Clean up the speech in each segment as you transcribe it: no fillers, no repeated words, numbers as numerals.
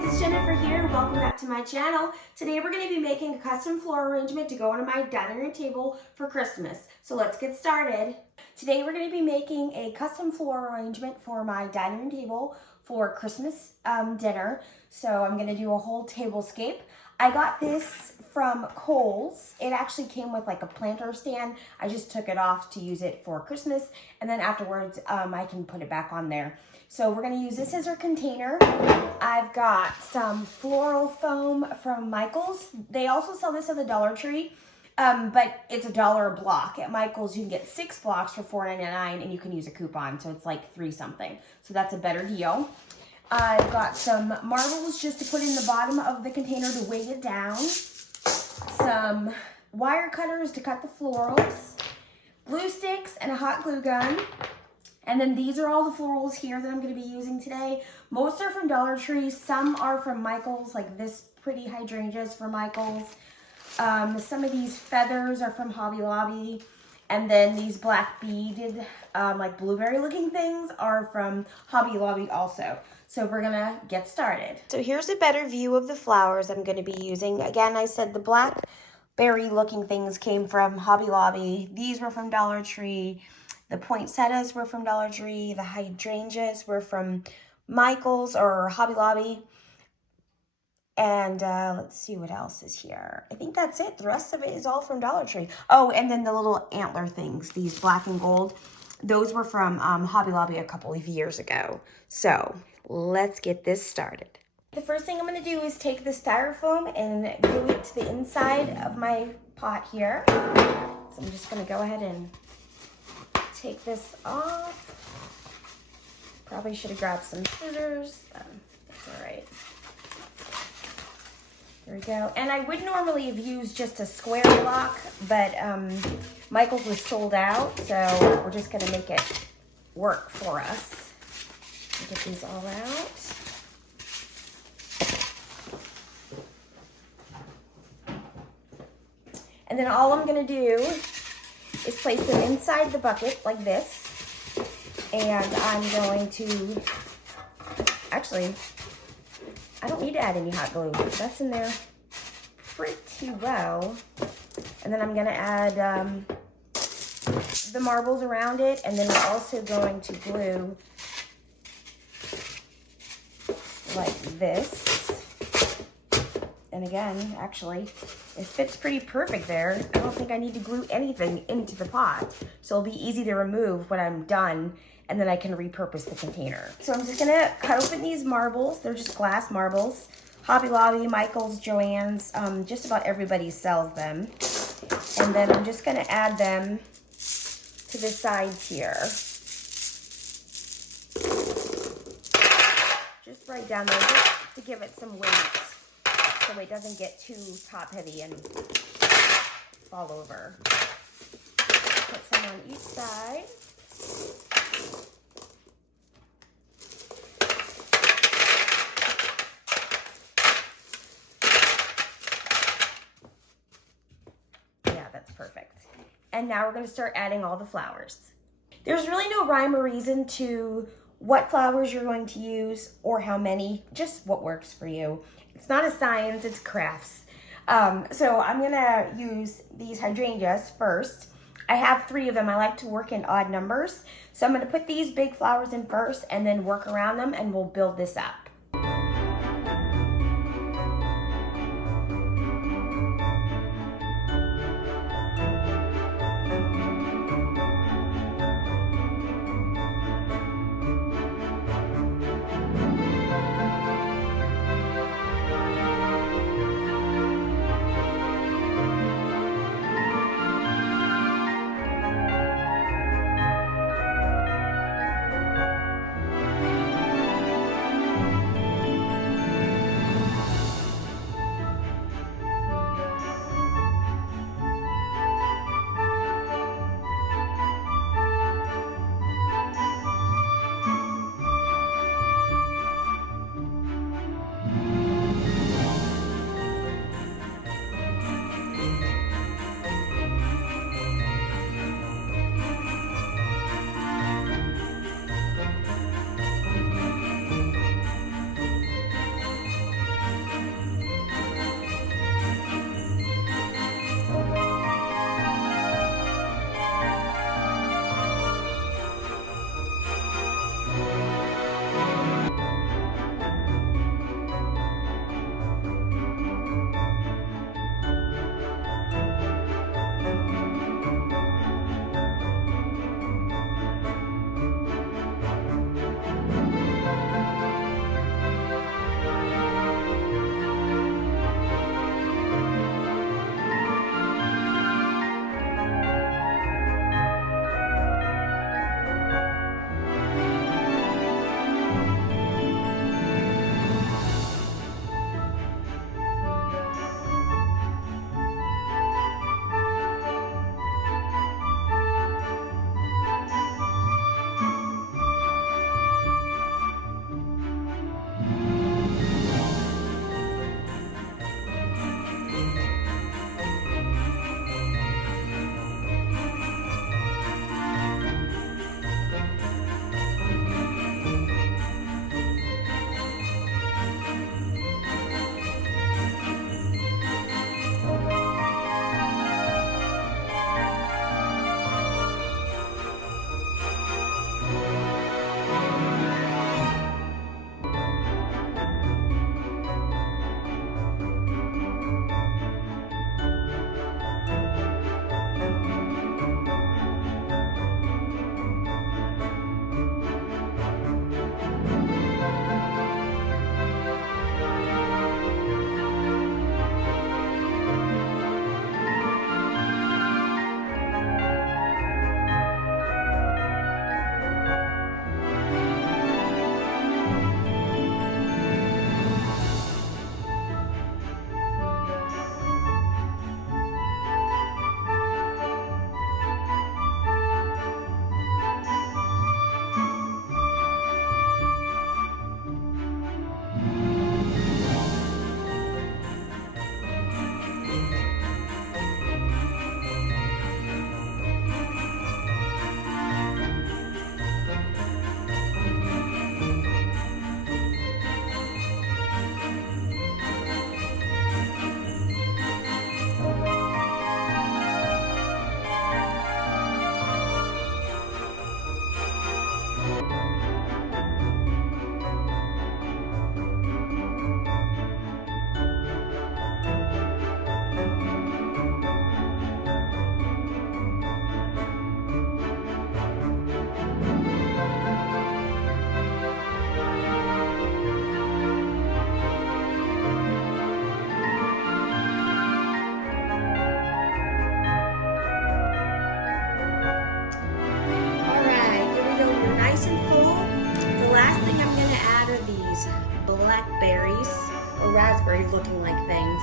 guys, it's Jennifer here. Welcome back to my channel. Today we're going to be making a custom floral arrangement to go on my dining room table for Christmas. So let's get started. Today we're going to be making a custom floral arrangement for my dining room table for Christmas dinner. So I'm going to do a whole tablescape. I got this from Kohl's. It actually came with like a planter stand. I just took it off to use it for Christmas, and then afterwards I can put it back on there. So we're going to use this as our container. I've got some floral foam from Michael's. They also sell this at the Dollar Tree, but it's $1 a block. At Michael's you can get 6 blocks for $4.99, and you can use a coupon, so it's like 3 something. So that's a better deal. I've got some marbles just to put in the bottom of the container to weigh it down. Some wire cutters to cut the florals. Glue sticks and a hot glue gun. And then these are all the florals here that I'm going to be using today. Most are from Dollar Tree. Some are from Michael's, like this pretty hydrangea is from Michael's. Some of these feathers are from Hobby Lobby. And then these black beaded, like blueberry looking things are from Hobby Lobby also. So we're gonna get started. So here's a better view of the flowers I'm gonna be using. Again, I said the blackberry looking things came from Hobby Lobby. These were from Dollar Tree. The poinsettias were from Dollar Tree. The hydrangeas were from Michael's or Hobby Lobby. And let's see what else is here. I think that's it. The rest of it is all from Dollar Tree. Oh, and then the little antler things, these black and gold, those were from Hobby Lobby a couple of years ago. So let's get this started. The first thing I'm going to do is take the styrofoam and glue it to the inside of my pot here. So I'm just going to go ahead and take this off. Probably should have grabbed some scissors. That's all right. There we go. And I would normally have used just a square block, but Michael's was sold out, so we're just going to make it work for us. Get these all out. And then all I'm going to do is place them inside the bucket like this. And I'm going to, actually, I don't need to add any hot glue. That's in there pretty well. And then I'm going to add the marbles around it. And then we're also going to glue like this. And again, actually, it fits pretty perfect there. I don't think I need to glue anything into the pot. So it'll be easy to remove when I'm done, and then I can repurpose the container. So I'm just gonna cut open these marbles. They're just glass marbles. Hobby Lobby, Michael's, Joann's, just about everybody sells them. And then I'm just gonna add them to the sides here. Just right down there, just to give it some weight, so it doesn't get too top heavy and fall over. Put some on each side. Yeah, that's perfect. And now we're going to start adding all the flowers. There's really no rhyme or reason to what flowers you're going to use or how many, just what works for you. It's not a science, it's crafts. So I'm gonna use these hydrangeas first. I have 3 of them. I like to work in odd numbers. So I'm gonna put these big flowers in first and then work around them, and we'll build this up. little raspberry looking like things.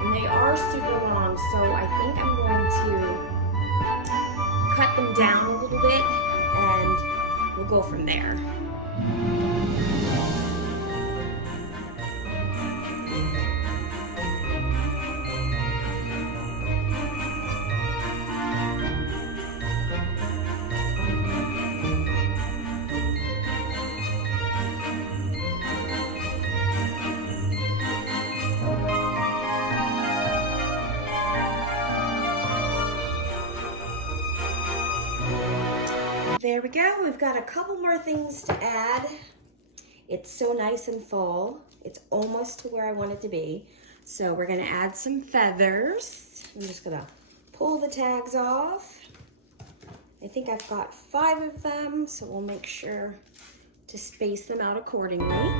And they are super long, so I think I'm going to cut them down a little bit and we'll go from there. There we go. We've got a couple more things to add. It's so nice and full. It's almost to where I want it to be. So we're gonna add some feathers. I'm just gonna pull the tags off. I think I've got 5 of them, so we'll make sure to space them out accordingly.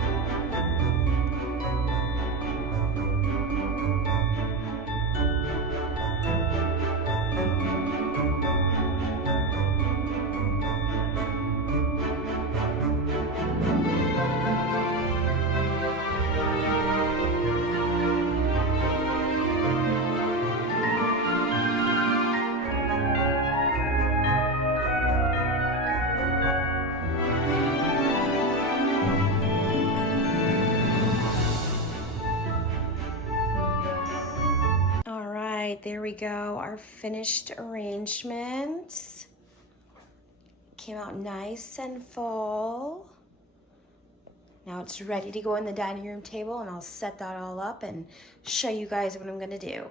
There we go, our finished arrangement. Came out nice and full. Now it's ready to go on the dining room table, and I'll set that all up and show you guys what I'm gonna do.